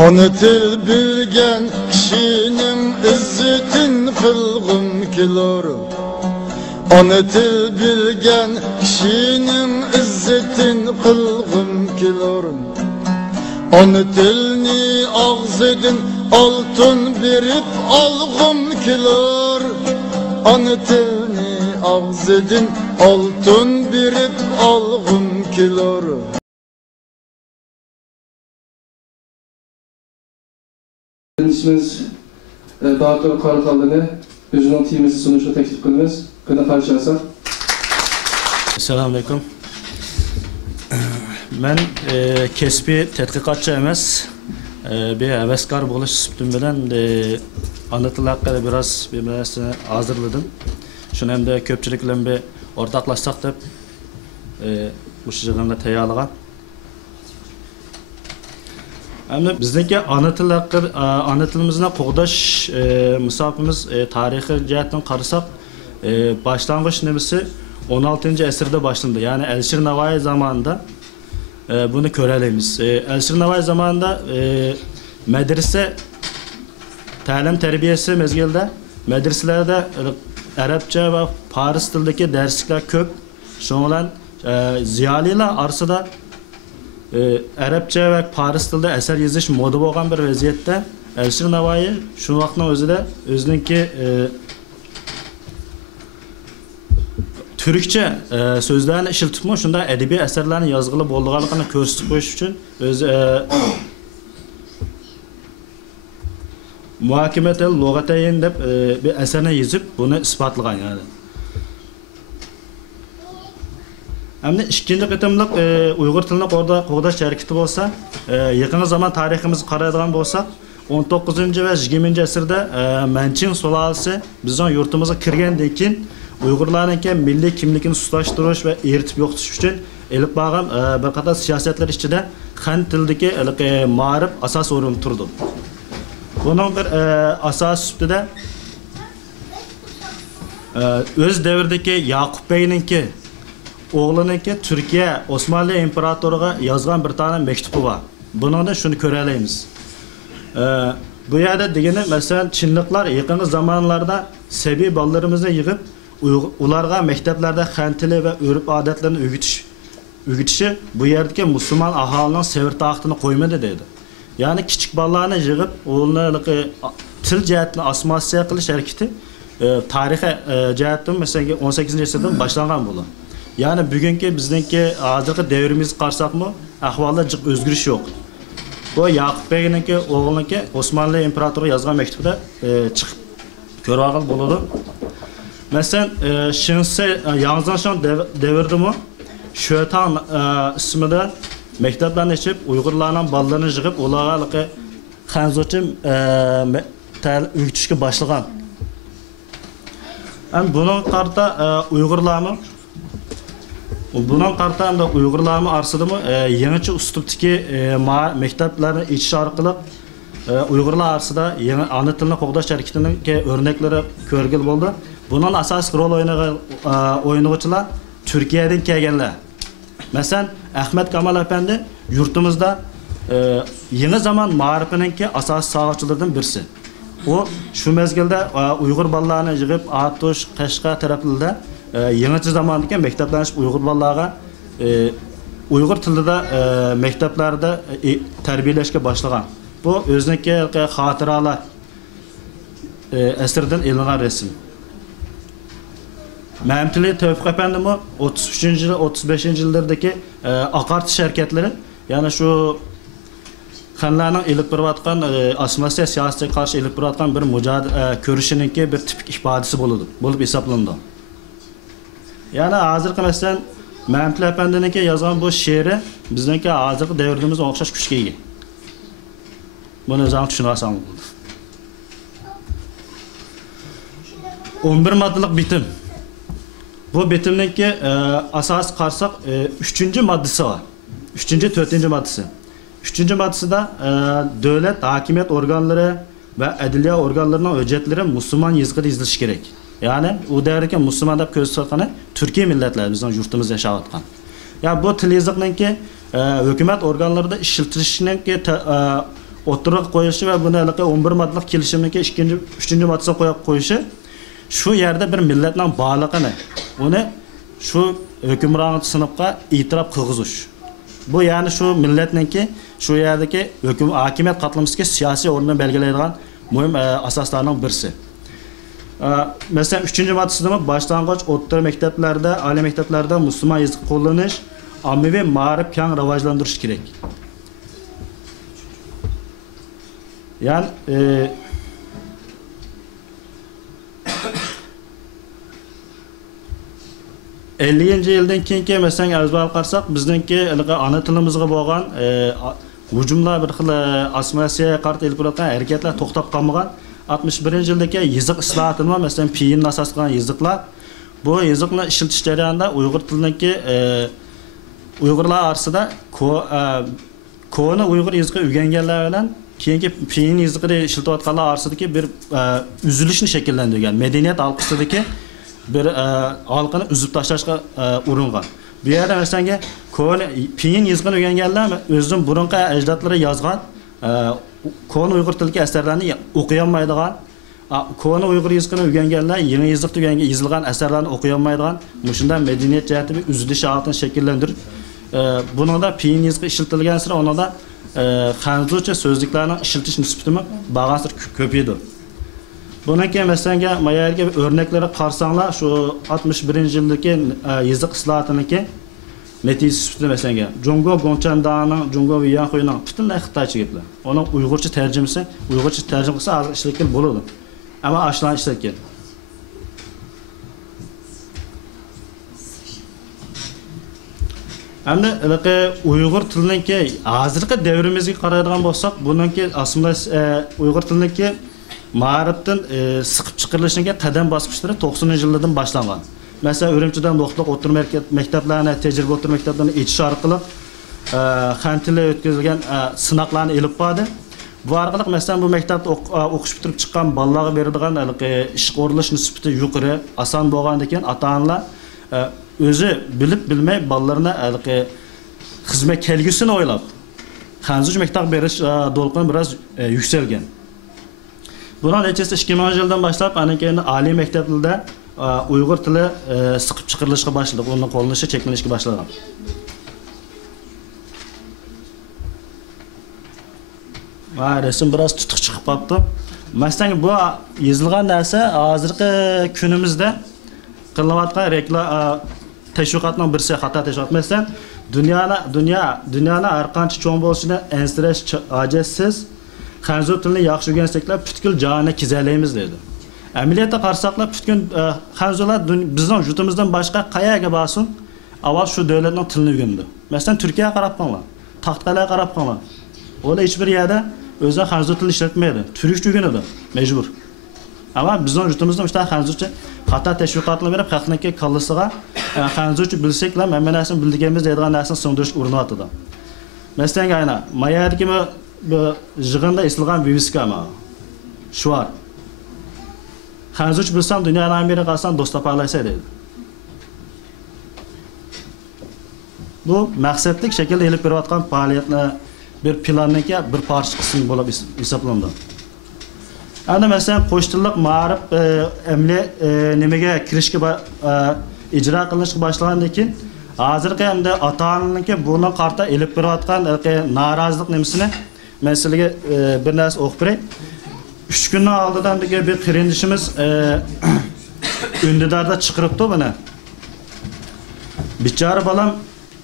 Onu til bilgen kişinin izzetin kılgım kilor. Onu til bilgen kişinin izzetin kılgım kilor. Onu tilni ağzedin altın berip algım kilor. Onu tilni ağzedin altın berip algım kilor. İsmimiz Bahadır Karakallı'nı özünün timimizi sunuşu teklif kılınız. Kına karşılasak. Assalamu alaikum. Ben kesbi tədqiqatçı emas, bir heveskar buluş süptüm bilen anlatılı hakkında biraz bir mesele hazırladım. Şunu hem de köpçülükle bir ortaklaşsak da bu şişeden tayarlığa. Hem de bizdeki anlatılımızda qoğdaş misafimiz tarihi cihetten karısak başlangıç nemisi 16. esirde başlandı. Yani Elşir Navai zamanında bunu köreleyimiz. Elşir Navai zamanında medrese talim terbiyesi mezgilde medreselerde Arapça ve Paris dildeki derslikler köp. Şundan ziyaliler arsada Arapça ve Paris dilde eser yazış moda olan bir vaziyette Elşir Navai şu vaktin özüde özünki Türkçe sözlerini işiltipmi, şunda edebi eserlerin yazgılı bolduğanlığını gösterip koyuş için öz muhakemetel lugatayn deb bir eserni yazıp bunu ispatlagan yani. Hem ikinci qitimliq Uyghur tilini qo'g'dash harakati bo'lsa, yaqin zaman tariximizni qaraydigan bo'lsak, 19 ve 20 asrda Manching sulolasi bizning yurtimizga kirgandan keyin Uyg'urlarning milliy kimligini sustashtirish va eritib yo'qotish uchun elib borgan bir qator siyosatlar ichida Xan tilidagi ma'rif asos o'rin turdi. Buning bir asos sifatida o'z davridagi Yaqub Beyninki oğlununki Türkiye Osmanlı İmparatorluğu'na yazgan bir tane mektubu var. Bunun da şunu göreleyimiz. Bu yerde degeni mesela Çinlikler yakın zamanlarda sebi ballarımızı yığıp ularga mekteplerde Xan tili ve örüp adetlerini öğütüşü bu yerdeki Müslüman ahalinin sevir tahtını koymadı dedi. Yani küçük ballarını yığıp oğluna til cihetini asmasya kılış hareketi tarihe cihetten mesela 18. asırdan başlangan bunu. Yani bugünkü bizdeki hazırki devrimiz qarsak mı ahvalda cık özgürüş yok. Bu Yaqub Bey'ninki oğlununki Osmanlı İmparatoru yazgan mektupta çıkıp görüvagıl buludu. Mesela Şinse Yangzhanshan devirdi mi Şötan ismida mekteplerine içip Uygurlarının ballarını yığıp ularga Xanzochi öğütüşke başlagan. Yani bunun karta Uygurlarını bundan qarta da Uygurlarımı arsıdı mı yeniçi üsluptaki mekteplerini içiş arqılı Uygurlar arsıda yeni ana tilini qo'g'dash hareketinin örnekleri körgül oldu. Bunun asas rol oynaguchilar Türkiye'den kelganlar. Mesela Ahmet Kamal Efendi yurtimizda yeni zaman ma'rifininki asas sağçılardan birisi. O şu mezgilde Uygur ballarını yığıp Atuş, Qashqa taraflarında yeniçi zamandaki mekteplenmiş Uygur ballarga Uygur tilida mekteplerde terbiyeleşke başlagan. Bu özneki hatıralar esirden ilingan resim. Mehmetli Tevfik Efendim'i 33. yıl 35. yıllardaki akartış hareketleri yani şu Xanlarning ilib birayotgan asmasiya siyosatiga qarshi ilib birayotgan bir ko'rishininki bir tipik ifodasi bo'lib hisoblandi. Yani hozirgi mesela Mehmetli Efendi'ninki yazgan bu şiiri bizniki hozirgi davrimizga o'xshash kuchga ega. Buni o'zing tushunasang. 11 moddalik bitim. Bu bitimninki asos qarsak 3. maddasi var. 3. 4. maddasi. 3. maddasida devlet, hakimiyet organları ve adliye organlarının hüccetleri Müslüman yazgıda yazilishi kerak. Yani o devrdeki Müslüman deb ko'z tutqani Türkiye milletler bizning yurtimizda yashayotgan. Ya bu til yazıqninki hükümet organlarida ishiltirishinki o'ttirib qo'yishi va buni 11 moddalik kelishimniki 3-chi moddasiga qo'yib qo'yishi shu yerda bir millatning borlig'ini, uni shu hukmron sinfga e'tirof qilg'izish. Bu ya'ni shu millatningki shu yerdagi hokimiyat qatlamasiga siyosiy o'rnini belgilaydigan muhim asoslarning birisi. Mesela 3-chi moddasida boshlang'ich o'rta maktablarda, oliy maktablarda musulmon yozib qo'llanish, ommaviy ma'rif keng rivojlantirish kerak. Yani 50-ci yıldan keyingi mesela azbal qarsak bizningki ana tilimizga bo'lgan hujumlar bir xil asmasiyaga qarshi elib turgan harakatlar to'xtab qolmagan. 61-yildagi yiziq islohotini mesela piyin asas qilgan yiziqlar bu yiziqni ishiltish jarayonida Uyg'ur tilidagi Uyg'urlar orasida ko'ni Uyg'ur yiziqi o'rganganlar bilan keyingi piyin yiziqini ishiltayotganlar orasidagi bir uzilishni shakllantirgan madaniyat halqasidagi bir halqani uzib tashlashga uringan. Bu yerda mesela ko'ni piyin yiziqini o'rganganlar o'zining burunqi ajdodlari yozgan ko'ni Uyg'ur tilidagi asarlarni o'qiy olmaydigan, ko'ni Uyg'ur yiziqini o'rganganlar yangi yiziqda yozilgan asarlarni o'qiy olmaydigan, shunday madaniyat jihati bir uzilish holatini shakllantirib, buningda piyin yiziqi ishlatilgan sira onda xanzucha so'zliklarning ishiltish nisbatimi bag'asir ko'paydi. Bundan keyin mesela mayerga o'rnaklari qarsanglar shu 61-yildagi yiziq islohotiniki natijasi mesela Jungo Gonchandaning Jungo Viyanxoyning butunlay xitoycha gaplar. Onun Uyg'urcha tarjimasi, Uyg'urcha tarjima qilsa hozir ishlatgan bo'ladi. Ammo ashlan ishlatgan. Endi Uyg'ur tiliniki hozirgi davrimizga qaraydigan bo'lsak, buningki aslida Uyg'ur tiliniki ma'rifdan siqib chiqarilishiga qadam bosqichlari 90-yillardan boshlangan. Mesela Ürümçi'den doktorluk oturma mekteplerine, tecrübe oturma mekteplerine içiş arkalı xan tili ötközülgen sınaqlarını elip bağdı. Bu arkalık mesela bu mektepte okuş bitirip çıkan balaga beradigan iş orlaş nisbati yuqori, asan bo'lgandan ata-onalar o'zi bilib bilmay balalarına xizmat kelgusini o'ylab xanzuj mektep berish dolqini biraz yükselgen. Bunun neticesinde 2010-yildan boshlab ana keyin oliy maktablarda Uyg'ur tili siqib chiqarilishga boshladi, uning qo'llanilishi cheklanishga boshlagan. Va resim biroz tutuq chiqib qolibdi. Masalan, bu yozilgan narsa hozirgi kunimizda qilinayotgan reklama tashviqotning birisi, xato tashviqot. Masalan, dunyoni har qancha cho'ng bo'lishini ensirash ojizsiz, xanzu tilini yaxshi o'rgansaklar butkul jonini kizalaymiz dedi. Ameliyatda qarsaqlar bütün xanzular bizning jutumizdan boshqa qayaga borsin, avval shu davlatning tilini o'rgandi. Masalan, Turkiyaga qarab qolinglar, taxtqalarga qarab qolinglar. Ular hech bir yerda o'zi xanzu tilini ishlatmaydi, turkcha o'rganadi, majbur. Ammo bizning jutumizda o'sha xanzucha xato tashviqotlar berib, xalqning kallasiga xanzucha bilsaklar, hamma narsani bildiganmiz deydigan narsani singdirishga urinyapti. Masalan, ayna mayadagi bu yig'inda isilgan viviskama. Shuar Xanzuch bilsam dunyoning Amerika qalsan do'st topalaysa dedi. Bu maqsadlik shaklda elib berayotgan faoliyatni bir planning bir parcha qismi bo'lib hisoblanadi. Ana masalan qo'shtillik ma'rif amli nimaga kirishga ijro qilinishga boshlagandan keyin hozirgi hamda ota-onalarga buni qarta elib berayotgan norozilik nimasini men sizlarga bir narsa o'qib beray. 3 kundan aldıdan bir qirindishimiz Ündidarda chiqiribdi buni. Bichora balam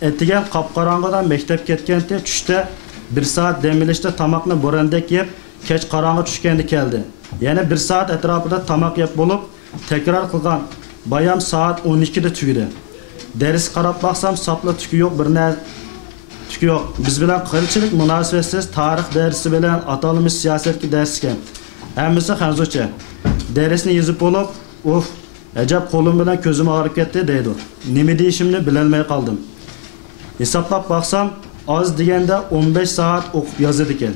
etigan qop-qorong'idan maktab ketganda tushda 1 soat demilishda tamoqni bo'randek yeb, kech qorong'i tushganda keldi. Yana 1 soat atrofida tamoq yeb bo'lib, takror qilgan. Bayam soat 12 da tugidi. Ders qarab baqsam sapla tuki yo'q, bir narsa tuki yo'q. Biz bilan qilchilik munosabatsiz tarix darsi bilan atalmish siyosatga dars ekan. Hammasi xanzucha. Dersni yozib bo'lib, of, ajab qo'lim bilan ko'zim og'rib ketdi deydi. Nima deyishimni bilolmay qoldim. Hisoblab baqsam, oz deganda 15 soat o'qib yozadi ekan.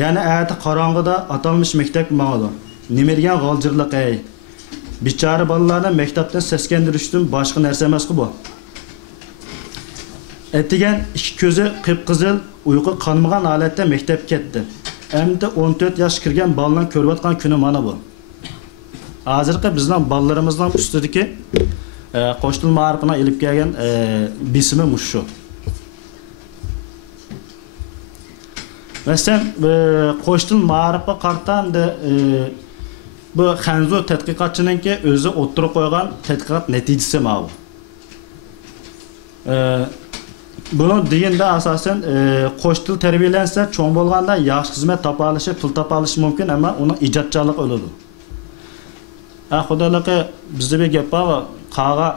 Ya'ni ayati qorong'ida atalmish maktab ma'ludi. Nima degan g'oljirlik ey. Bichora bolalarni maktabdan seskantirishdan boshqa narsa emas-ku bu. Etigan ikki ko'zi qip-qizil, uyqu qonmagan holatda maktab ketdi. endi 14 yosh kirgan bolaning ko'rayotgan kuni mana bu. Hozirgi bizning bolalarimizning ustidagi qo'sh til ma'rifini elib kelgan bisimi mushu. Masalan, qo'sh til ma'rifi qartanda bu Xanzu tadqiqotchininki o'zi o'tirib qo'ygan tadqiqot natijasi mana bu. Bunun deyində asasən qo'sh til tarbiyalansa, cho'ng bo'lganda yaxshi xizmat topa olishi, pul topa olishi mumkin, ammo uning ijodchiligi o'ladi. Xudolarga bizda bir gap bor, qaga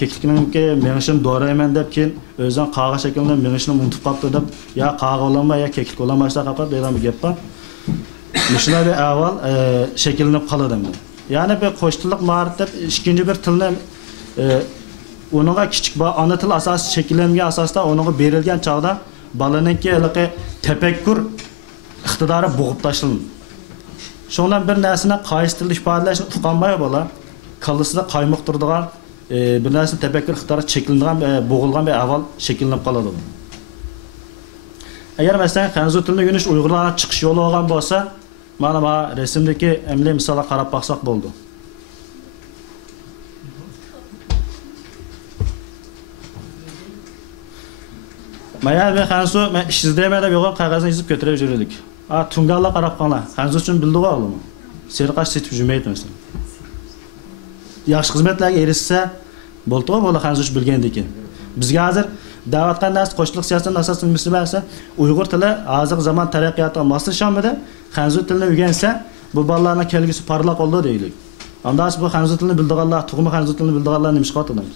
keklikninki menishim do'rayman deb keyin o'zing qaga shaklini menishni unutib qoldi deb, ya qaga olanma ya keklik olanmasa qolib degan bir gap bor. Mishlar bir avval shakllanib qoladi. Ya'ni bir qo'sh tillik ma'rif deb ikkinchi bir tilni onunğa kichik ana til asosiy shakllangan asosda onunğa berilgan chog'da balaninki tafakkur iqtidori bo'g'ib tashlanadi. Shundan bir narsani qaysi tilda ifodalashni uqolmay bola, kallasida qaymoq turadigan bir narsani tafakkur iqtidori cheklangan, bo'g'ilgan bir avval shakllanib qoladi. Agar masalan Xanzu tilini o'rganish Uyg'urlarning chiqish yo'li olgan bo'lsa, mana bu rasmdagi amli misolga qarab baqsaq bo'ldi. Maya ve Xanzu, men işizlemede bir yo'q qog'ozni yozib ko'tarib yurdik. Tungallar qarab qolgan. Xanzu uchun bildi-ku oğlum. Serqash setib yurmaydi mesela. Yaxshi xizmatlarga erishsa, bo'ldi-ku bola Xanzu uchun bilganda ekan. Bizga hozir da'vatga nas qo'shliq siyosatning asosiy misolasi Uyg'ur tili hozir zamon taraqqiyotiga moslashganmidi? Xanzu tilini o'rgansa, bu bolalarning kelgusi parlaq bo'ldi deylik. Unda bu Xanzu tilini bildiganlar, tug'ma Xanzu tilini bildiganlar nima ish qiladi?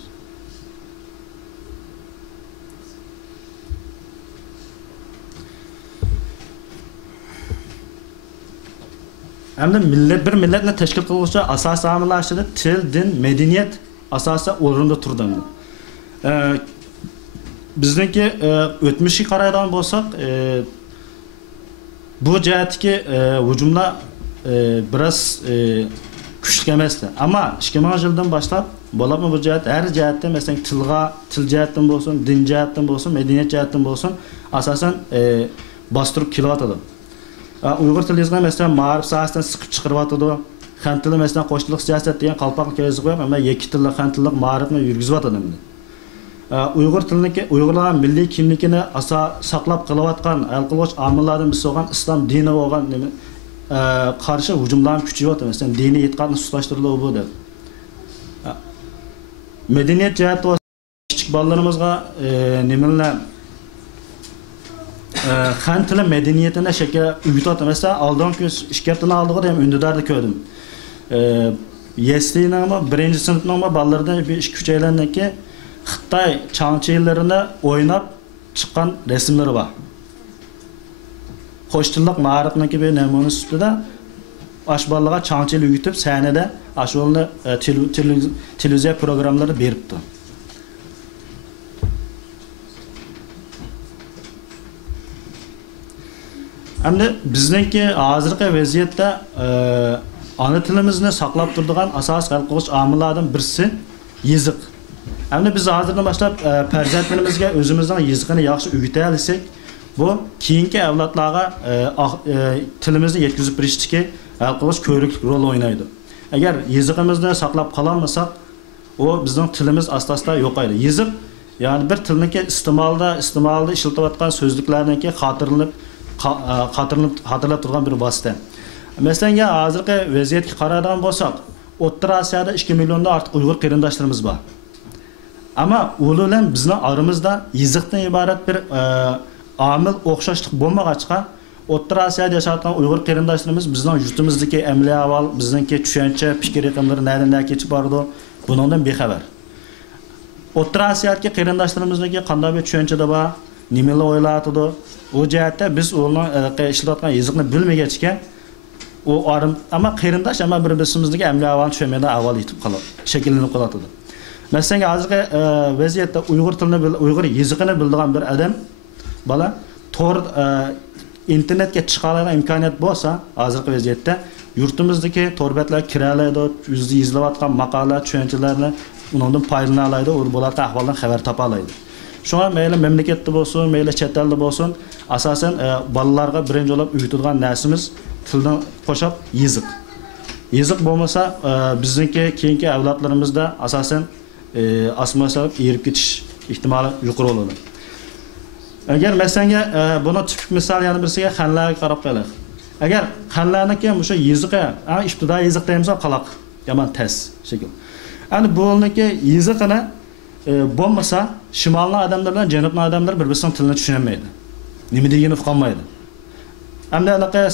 Hem bir milletni teşkil qiluvchi asosiy omillar ichida til, din, madaniyat asosiy o'rinda turdi. Bizniki o'tmishga qaraydigan bo'lsak, bu jihatdagi hujumlar biroz kuchli emasdi. Ammo 2000-yildan boshlab bo'lib bu jihat har jihatdan, masalan, tilga, til jihatdan bo'lsin, din jihatdan bo'lsin, madaniyat jihatdan bo'lsin, asosan bostirib kelyotdi. Uyg'ur tili yozgan mesela ma'rif sohasidan siqib chiqaryotdi. Xan tili mesela qo'shliq siyosat degan qalpoqlik yozib qo'yib, ammo ikki tilli xan tillik ma'rifni yurgizyotdi. Uyg'ur tiliniki Uyg'urlarning milliy kimligini saqlab qolayotgan hal qiluvchi omillardan birisi bo'lgan islom dini bo'lgan qarshi hujumlarni kuchayapti. Mesela diniy e'tiqodni sustlashtiriladi bu deb. Madaniyat jihati kichik bolalarimizga nimalar Xan tili madaniyatini shakar uyutyapti. Mesela aldığım gün işkertini aldığımda hem ünlüdarda gördüm. Yesliğinin birinci sınıfının balalardan bir iş küçeylerindeki Xitay çançıylarını oynap çıkan resimleri var. Qo'sh tillik ma'rifniki bir namuna üstüde aşballığa çançıyla uyutup sahnede aşolunu televizyon programları beripti. Hamda bizningki hozirgi vaziyatda ana tilimizni saqlab turadigan asosiy hal qiluvchi omillardan birisi yoziq. Hamda biz hozirdan boshlab farzandlarimizga o'zimizning yozig'ini yaxshi o'rgata olsak, bu keyingi avlodlarga tilimizni yetkazib berishdagi hal qiluvchi ko'riklik rol o'ynaydi. Agar yozig'imizni saqlab qololmasak, o bizning tilimiz asta-asta yo'qaydi. Yoziq, ya'ni bir tilniki iste'molda ishlatilayotgan so'zliklarniki hatırlab turgan bir vosita. Masalan, hozirgi vaziyatga qaraydigan bo'lsak, O'rta Osiyoda 2 milliondan ortiq Uyg'ur qarindoshlarimiz bor. Ammo ular bilan bizning aramizda yoziqdan iborat bir omil o'xshashlik bo'lmag'achqa, O'rta Osiyoda yashayotgan Uyg'ur qarindoshlarimiz bizning yurtimizdagi amaliy ahvol, bizningki tushuncha, fikr raqamlari nereden kechib bordi, bundan bexabar. O'rta Osiyodagi qarindoshlarimizniki qanday bir tushunchada bor, nimalar o'ylayotdi? O jihatda biz uning ishlatgan yoziqni bilmagachga o arim ama qarindosh ama bir-birimizdagi amaliy ahvolni tushunmaydan avval yetib qoladi, shakllanib qoladi. Masalan, hozirgi vaziyatda Uyg'ur tilini, Uyg'ur yozig'ini biladigan bir odam bola tor internetga chiqa oladigan imkoniyat bo'lsa, hozirgi vaziyatda yurtimizdagi torbetlar kiralaydi, yozlayotgan maqolalar, tushunchalarni undan foydalana oladi, u bo'layotgan ahvoldan xabar topa oladi. Şuna meyli memleketli olsun, meyli chet elda olsun, asasen balalarga birinci olib uyutadigan narsamiz tildan qo'shib yeziq. Yeziq bo'lmasa, bizningki keyingi avlodlarimizda asasen asmasalib erib ketish ehtimoli yuqori bo'ladi. Agar masalanga buni tipik misol yana birisiga xanlarga qarab qo'yaylik. Agar xanlarniki o'sha yeziqi, ibtidoiy yeziq deymiz, qaloq, yomon tez shekil. Ani buniki yeziqini bo'lmasa, shimolning odamlar bilan janubning odamlar bir-birining tilini tushunmaydi. Nima deganini uqolmaydi. Hamda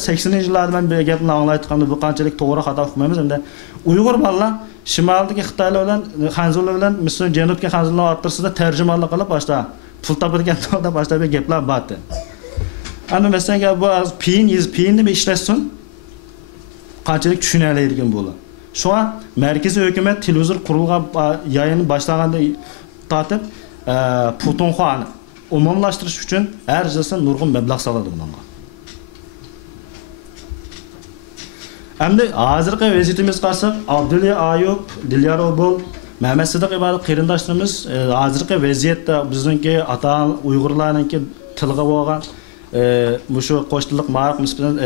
80-yillarda men bir gapni anglayotganda bu qanchalik to'g'ri xato uqmaymiz. Hamda Uyg'ur bolalar shimoldagi Xitoylar bilan, Xanzurlar bilan, misol janubga Xanzurlar o'rtasida tarjimonlik qilib boshda pul topadigan to'g'ri boshda bir gaplar bordi. Ana masalan bu piyinni bir ishlasin qanchalik tushunoladigan bo'ladi. Şu an merkezi hükümet televizyon kurulgan yayını başlanganda tatip Putonxo'ni umumlashtirish uchun har yilda nurg'un mablag' soladi bunga. Endi hozirgi vaziyatimiz qarsak, Abdulla Ayub, Dilyar Obul, Mehmet Sidiq iborat qarindoshlarimiz hozirgi vaziyatda bizningki ata Uyg'urlarningki tilga bo'lgan shu qo'shnilik ma'ruf nisbatan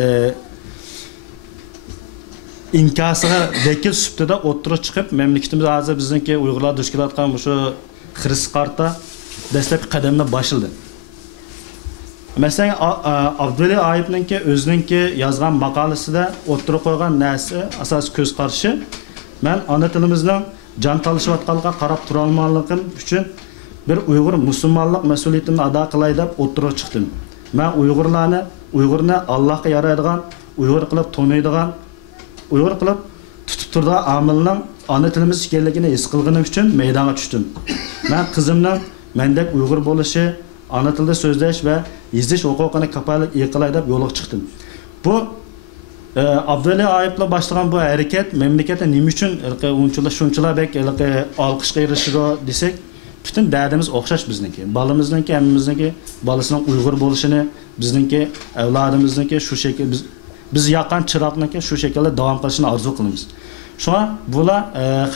inkasıga vekil sübtida o'tirib chiqib, memleketimiz hozir bizningki Uyg'urlar duch kelayotgan shu xiris qarta dastlabki qadamni boshladi. Masalan, Abdulla Ayubningki o'zininki yozgan maqolasida o'tirib qo'ygan narsa asosiy ko'z qarashi, men ona tilimizning jon talashayotganligiga qarab tura olmaganligim uchun bir Uyg'ur musulmonlik mas'uliyatimni ado qilay deb o'tirib chiqdim. Men Uyg'urni Allohga yaraydigan, Uyg'ur qilib to'naydigan, Uyg'ur qilib tutib turgan amilning ona tilimiz ekanligini his qilganim uchun maydonga tushdim. Men qizimning mendek Uyg'ur bo'lishi, ona tilda so'zlash va yozish huquqini kafolat qilay deb yo'lga chiqdim. Bu Abdulla Ayubla başlagan bu harakat mamlakatda nima uchun shunchalar bek olqishga erishdi desek, bütün derdimiz o'xshash bizniki. Balamizniki, hammamizniki balasining Uyg'ur bo'lishini, bizniki avlodimizniki shu shekil biz yaqan chiroqniki shu shaklda davom qilishini orzu qilamiz. Shuna bular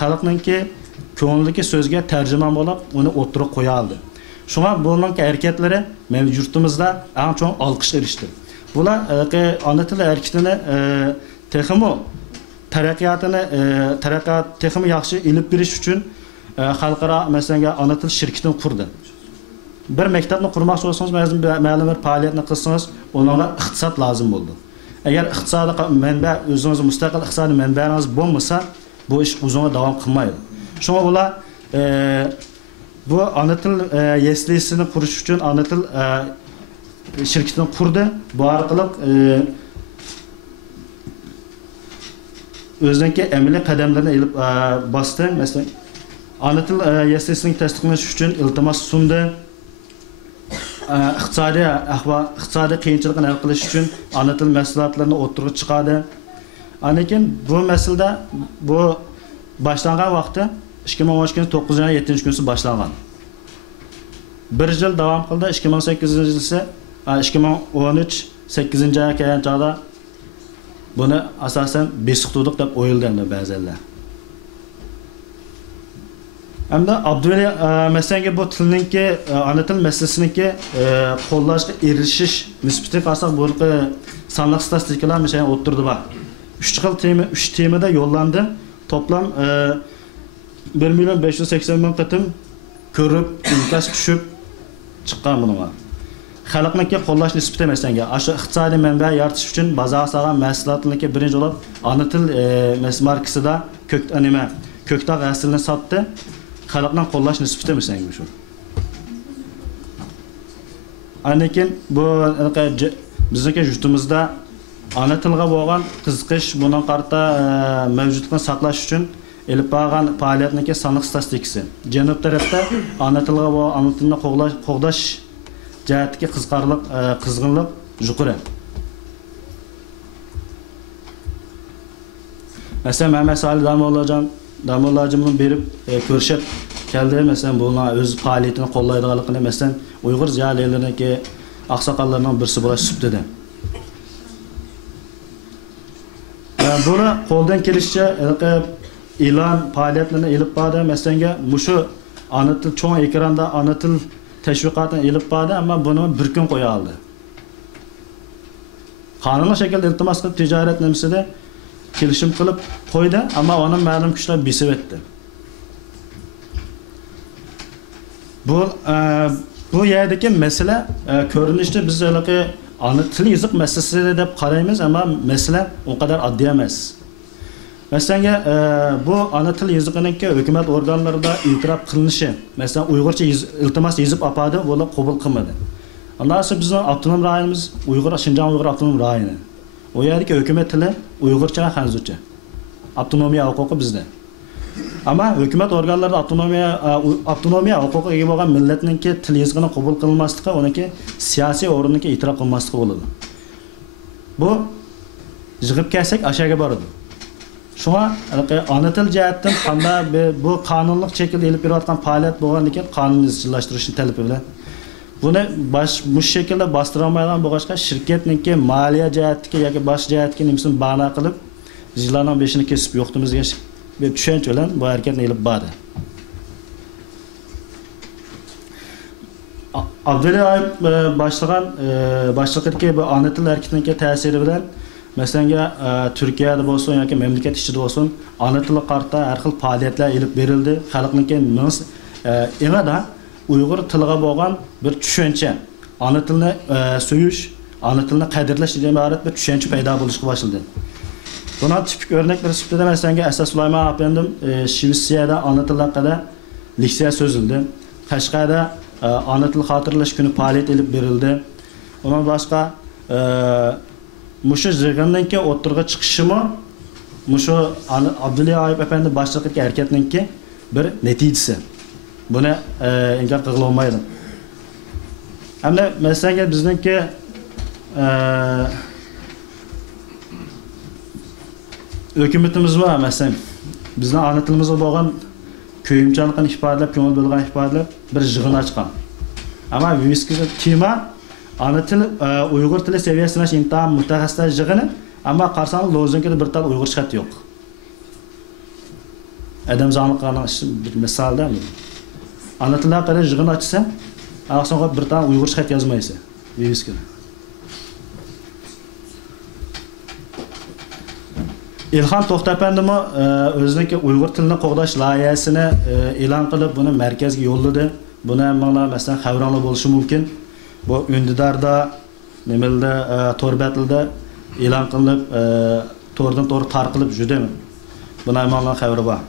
xalqningki ko'nglidagi so'zga tarjimon bo'lib, uni o'tirib qo'ya oldi. Shuna bularning harakatlari men yurtimizda eng cho'ng olqishga erishdi. Bular ona tili harakatini texmo taraqqiyot texmo yaxshi ilib berish uchun xalqaro masalan ona til shirkatini qurdi. Bir maktabni qurmoqchi bo'lsangiz, ma'lum bir faoliyatni qilsangiz, unga iqtisod lozim bo'ldi. Eğer iqtisodiy manba o'zingiz mustaqil iqtisodiy manbangiz bo'lmasa, bu ish uzun davom qilmaydi. Shunga ular bu ona til yeslisini qurish uchun ona til shirkatini qurdi. Bu orqali o'zining amaliy qadamlarini ilib bosdi. Masalan, ona til yeslisining tasdiqlanishi uchun iltimos sundi. iqtisodiy qiyinchilikni hal qilish uchun ona til mahsulotlarini o'tirib chiqadi. Lekin bu masalada bu boshlangan vaqti 2012-9-7-kunsi boshlangan. 1 yil davom qildi. 2018-yilsi 2013-8-oyga kelganchaqda buni asosan besiqtudiq deb o'yildi endi ba'zilar. Hamda Abdulla masalan bu tilninki ana til masalasiniki qo'llashga erishish nisbati qarsak bu sonliq statistikalar masalan o'tirdi bor. 3 temada yo'llandi. Toplam 1.580.000 qatim ko'rib, inkas tushib chiqqan bunga. Xalqniki qo'llash nisbati masalan shu iqtisodiy manba yaratish uchun bozor sog'an mahsulotlarniki birinchi bo'lib ana til markasida ko'ktoq aslini sotdi. Xalqning qo'llash nisbati masalan shu. Lekin bu bizdagi yurtimizda ana tilga bo'lgan qiziqish buning qarta mavjudligini saqlash uchun elib borgan faoliyatniki sonliq statistikasi. Janub tarafda ana tilga va ana tilni qo'g'dash jihatdagi qizg'inlik yuqori. Masalan, Mehmet Salih Damollajimni berib ko'rishib keldi. Masalan, buning o'z faoliyatini qo'llaydiganligini, masalan, Uyg'ur ziyolilarininki oqsoqollarining birisi bo'lib dedi. Buni qo'ldan kelishicha e'lon faoliyatlarini elib bordi. Masalan, mushu ana til cho'ng ekranda ana til teşvikatını elib bardi, ama bunu bir kun qo'ya oldi. Qonuniy shaklda iltimos qilib tijorat nimasida kelishim qilib qo'ydi, ammo uni ma'lum kuchlar besib etdi. Bu yerdagi masala ko'rinishda biz haliqi ana til yoziq masalasi deb qaraymiz, ammo masala o qadar oddiy emas. Masalan, bu ana til yoziqiningki hukumat organlarida e'tirof qilinishi, masalan, Uyg'urcha iltimos yozib apadi, ular qabul qilmadi. Ondan sonra bizning avtonom rayonimiz Şinjan Uyg'ur avtonom rayoni. O yerdagi hukumat tili Uyg'urcha va Xanzucha. Avtonomiya huquqi bizda. Ama hukumat organlarida avtonomiya huquqiga ega bo'lgan millatningki til yoziqini qabul qilmasligi, uniki siyosiy o'ringa e'tirof qilmasligi bo'ladi. Bu yig'ib kelsak ashaga boradi. Shunga ana til jihatdan qanday bu qonunlik shaklda elib berayotgan faoliyat bo'lgandan qonunni izchillashtirishni talabi bilan buni bu shaklda bostira olmaydigan bo'lg'achqa shirkatningki moliya jihatiga yoki bosh jihatiga nimasini ba'no qilib jizlarning beshini kesib yo'qtimizga bir tushuncha bilan bu harakatni elib bordi. Abdullayev boshliqdagi bu ana til harakatining ta'siri bilan masalan Turkiyada bo'lsin yoki mamlakat ichida bo'lsin ana tili qarta har xil faoliyatlar elib berildi. Xalqningki enada Uyg'ur tiliga bo'lgan bir tushuncha, ana tilni so'yish, ana tilni qadrlash degan iborat bir tushuncha paydo bo'lishga boshladi. Buna tipik örnekler sifatida masalan Asad Sulayman efendim Shvetsiyada ana til haqida leksiya so'zildi. Qashqarda ana til xotirlash kuni faoliyat elib berildi. Undan boshqa mushu yig'inninki o'tirg'i chiqishimi mushu Abdullayev efendi boshliqdagi harakatninki bir natijasi. Buni inkor qila olmaydi. Hamda masalan bizningki hukumatimiz var masalan bizning ana tilimizga bo'lgan kuyimchilikni ifodalab, ko'ngil bo'lgan ifodalab bir yig'in ochgan. Ammo viskiga tema ana til Uyg'ur tili saviyasida imtihon mutaxassislar yig'ini, ammo qarsangiz lozungada bir tal Uyg'ur xat yo'q. Adam zanliqlarning bir misolda ana til haqida yig'in ochsa, aqsonga bir tal Uyg'ur xat yozmaysiz viskiga. İlhan To'xtapandimi o'zining Uyg'ur tilini qo'g'dash loyihasini e'lon qilib, buni markazga yo'lladi. Buni hammalar masalan xabarlar bo'lishi mumkin. Bu Undidarda, nimalarda Torbatilda e'lon qilinib, to'rdan to'g'ri tarqalib judami. Buni hammalar xabari bor.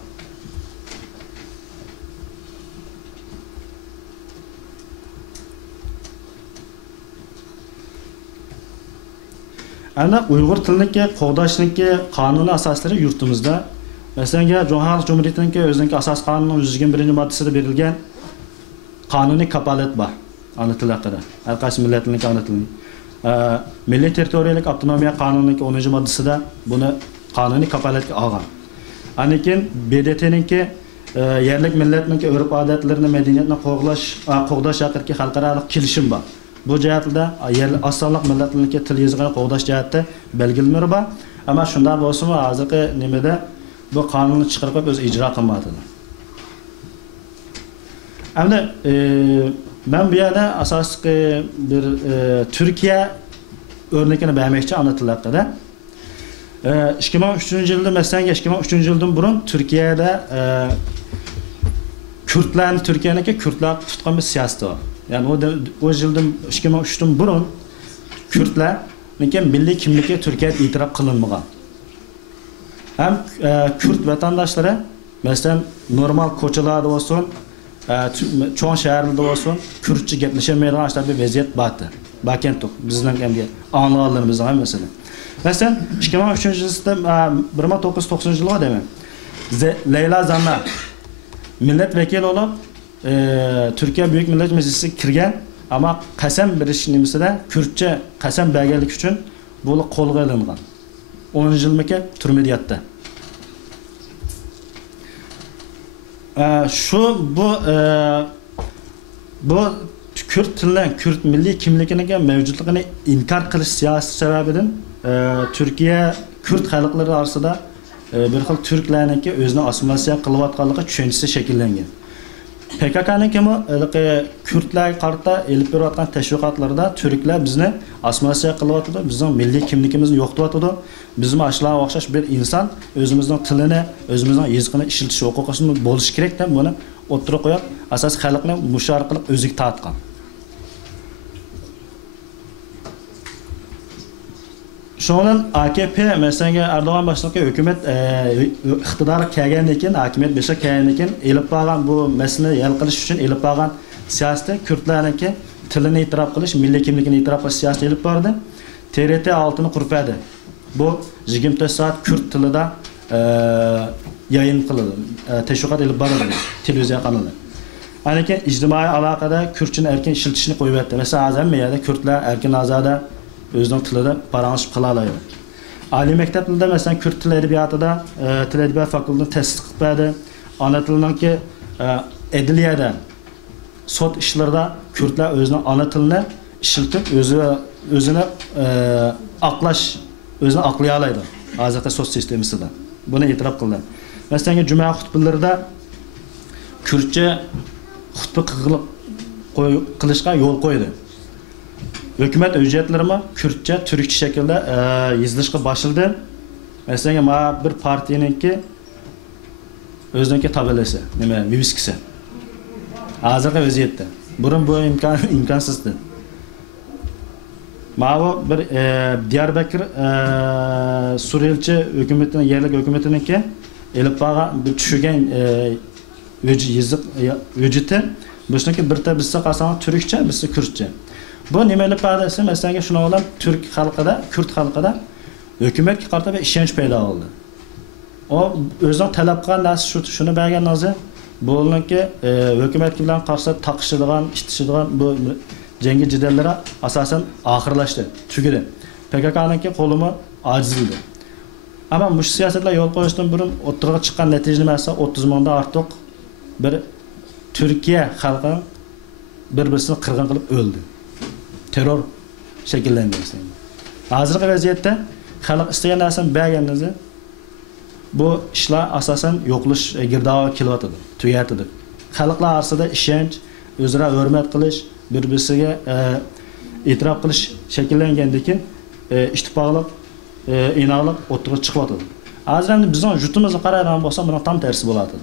Ana Uyg'ur tiliniki qo'g'dashniki qonuniy asoslari yurtimizda masalan Jahon Cumhuriyatining o'zining asos qonunining 121-moddasida berilgan qonuniy kapolat bor ana til haqida. Har qaysi millatning ana tilining milliy territoriyalik avtonomiya qonunining 10-moddasida buni qonuniy kapolatga olgan. Anikin BDT'ninki yerlik millatning urf-odatlarini, madaniyatni qo'g'dash haqidagi xalqaro kelishim bor. Bu jihatda yerli asonliq millatlarniki til yozig'ini qo'g'dash jihatda belgilanmari bor. Ammo shunday bo'lsa-mu, hozirgi nimada bu qonunni chiqarib o'z ijro qilmadi. Endi men bu yerda asosiy bir Turkiya o'rnakini bermoqchi ana til haqida. 2003-yilda masalan 2003-yildan burun Turkiyada Kürtlarni Turkiyaniki Kürtlar tutgan bir siyosat var. Yani o yıldan 2003'ten burun Kürtler milliy kimlikka Türkiye'de itiraf qilinmagan. Hem Kürt vatandaşları mesela normal ko'chalarda olsun, cho'ng shaharlarda olsun, Kürtçe gaplashmaydigan ashtar bir vaziyat bordi. Bakentda bizning ham anlarimiz ham mesela. Mesela 2003-yilda 1990-yilda deyman. Leyla Zanna milletvekili olup Türkiye Büyük Millet Meclisi'ne kirgan, ama qasam berish nimasida Kürtçe qasam berganlik uchun bu qo'lga olingan. 10 yilga turmada yotdi. Bu Kürt tilining, Kürt milliy kimligining mavjudligini inkor qilish siyosati sababidan Türkiye Kürt xalqlari orasida bir xil turklarniki o'zini assimilyatsiya qilayotganligi tushunchasi shakllangan. PKK'ninkimi Kürtlarga qarata elib berayotgan tashviqotlarda Turklar bizni asmasiya qilyotdi, bizning milliy kimligimizni yo'qotyapti. Bizim ashlarga o'xshash bir inson o'zimizning tilini, o'zimizning yezigini ishiltish huquqimiz bo'lishi kerak deb buni o'tirib qo'yib, asos xalqni mushar qilib o'ziga tortgan. Şo'ndan AKP mesela Erdoğan başındaki hükümet iqtidor kelgandan keyin, hokimiyat besha kelgandan keyin elib borgan bu masalani hal qilish uchun elib borgan siyosatda Kürtlarniki tilini e'tirof qilish, milliy kimligini e'tirof qilish siyosati elib bordi. TRT altını qurpadi. Bu 24 soat Kürt tilida yayın qiladi. Teşviqot elib boradi televiziya kanali. Aniki ijtimoiy aloqada Kürtchini erkin ishlatishni qo'yibdi. Masalan, Azamiyada Kürtlar erkin ozoda özünün tilida paranglashib qila oladi. Oliy maktablarda masalan Kürt tili adabiyotida til adabiyot fakultetini ta'sis qiladi. Ona tiliniki adliyada sud ishlarida Kürtlar o'zining ona tilini ishlatib o'zini aqlash, o'zini aqlay oladi. Hozirgi sud sistemasida. Buni e'tirof qildi. Masalan, juma xutbalarida Kürtcha xutba qilishga yo'l qo'ydi. Hükümet ücretlerimi Kürtçe, Türkçe şekilde yazılışa başladı. Mesela bir partinin ki özünki tabelası, viviskisi. Hazırda vaziyette. Burun bu imkansızdı. Bu bir Diyarbakır Suriyelçi hükümetinin, yerlik hükümetinin ki elip bağa bir düşügen vücudu. Bununki bir de bizse kalsan Türkçe, bizse Kürtçe. Bu nimelik ifadesi mesela şuna olan Türk halkada, Kürt halkada hükümet karta bir işenç payda oldu. O özden talep kılan nasıl şunu belgen nazı bu olan ki hükümet bilen karşı takışıdığan, iştişidiğan bu cengi cidellere asasen ahırlaştı, tüküdü. PKK'nın ki kolumu acizildi. Ama bu siyasetle yol koyuştan burun oturuğa çıkan neticeli mesela 30 milyonda artık bir Türkiye halkının birbirine kırgın kılıp öldü. Terör şekillendi. Hazırki vaziyette xalq istegan narsani berganingizda bu ishlar asosan yo'qlish girdog'iga kelyotdi, tugayotdi. Xalqlar orasida ishonch, o'zaro hurmat qilish, bir-biriga e'tirof qilish shakllangandan keyin ittifoqlik, inoqlik o'tirib chiqyotdi. Hozir endi bizning yurtimizni qaraydigan bo'lsak, buni tam tersi bo'ladi.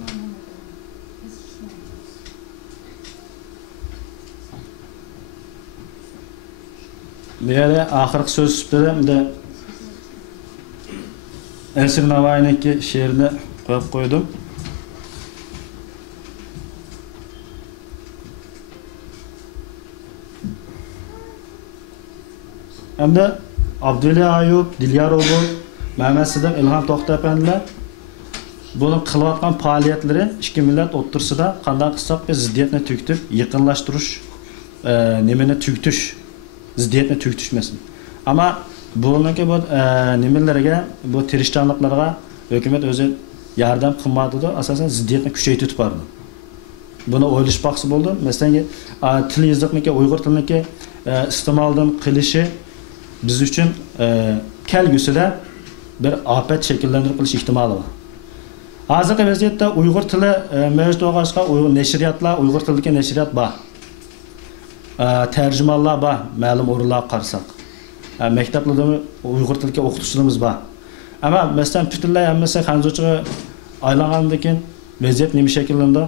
Bu yerda oxirgi so'z sifatida Esir Navoiyninki she'rini qo'yib qo'ydim. Hamda Abdulla Ayub, Dilyar Obul, Mehmet Sidim, İlham To'xta apandilar buni qilayotgan faoliyatlari ikki millat o'rtasida qanday qilsak biz ziddiyatni tugitib, yaqinlashtirish, nimani tugitish, ziddiyatni tugitishmasin. Ama bununki bu nimalarga, bu tirishchanliklarga hukumat o'zi yordam qilmadi, asosan ziddiyatni kuchaytirib bordi. Buni o'ylash baxsi bo'ldi. Masalan, til yozliqniki, Uyg'ur tiliniki iste'moldan qilishi biz uchun kelgusida bir ofat shakllantirib qilish ehtimoli bor. Hozirgi vaziyatda Uyg'ur tili mavjud bo'lg'achqa Uyg'ur nashriyatlar, Uyg'ur tilidagi nashriyat bor. Tercümanlar bor, ma'lum o'rinlarga qarasak. Maktablarda Uyg'ur tilidagi o'qituvchilarimiz bor. Ama masalan butunlay hammasi Xanzochiga aylangandan keyin vaziyat nima shakllandi?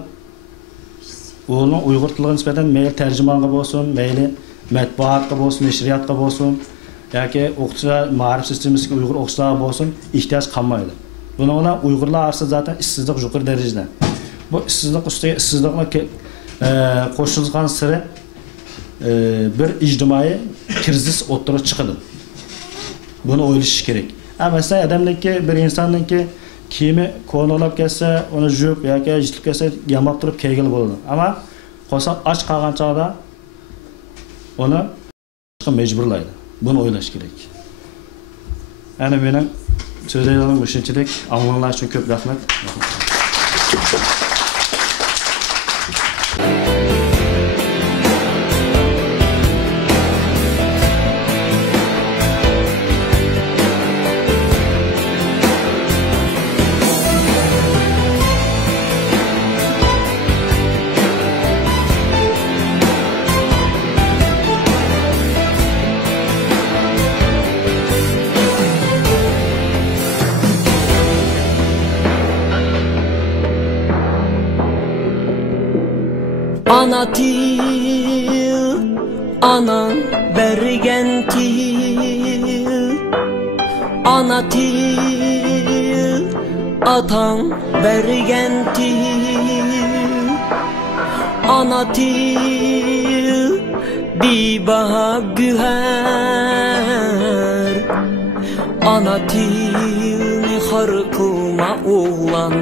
O'g'lim Uyg'ur tiliga nisbatan mayli terjimanga bo'lsin, mayli matbuotga bo'lsin, nashriyatga bo'lsin, yoki o'qituvchilar ma'rif sistemasiga Uyg'ur o'qituvchilar bo'lsin, ehtiyoj qolmaydi. Buni bilan Uyg'urlar orasida zaten ishsizlik yuqori darajada. Bu ishsizlik ustiga ishsizlikni qo'shilgan siri bir ijtimoiy krizis o'tirib chiqadi. Buni o'ylash kerak. Mesela adamniki bir insonniki kiyimi ko'nolab kelsa, uni yuvib yoki yechib kelsa, yamab turib kelgili bo'ladi. Ama qo'sa och qolgan chog'da uni majburlaydi. Buni o'ylash kerak. Ana mening so'zlaydiganim shunchalik. Anglanglar uchun ko'p rahmat. Ana til, anan bergen til. Ana til, atan bergen til. Ana til, bibaha güher. Ana til, ne harkılma oğlan.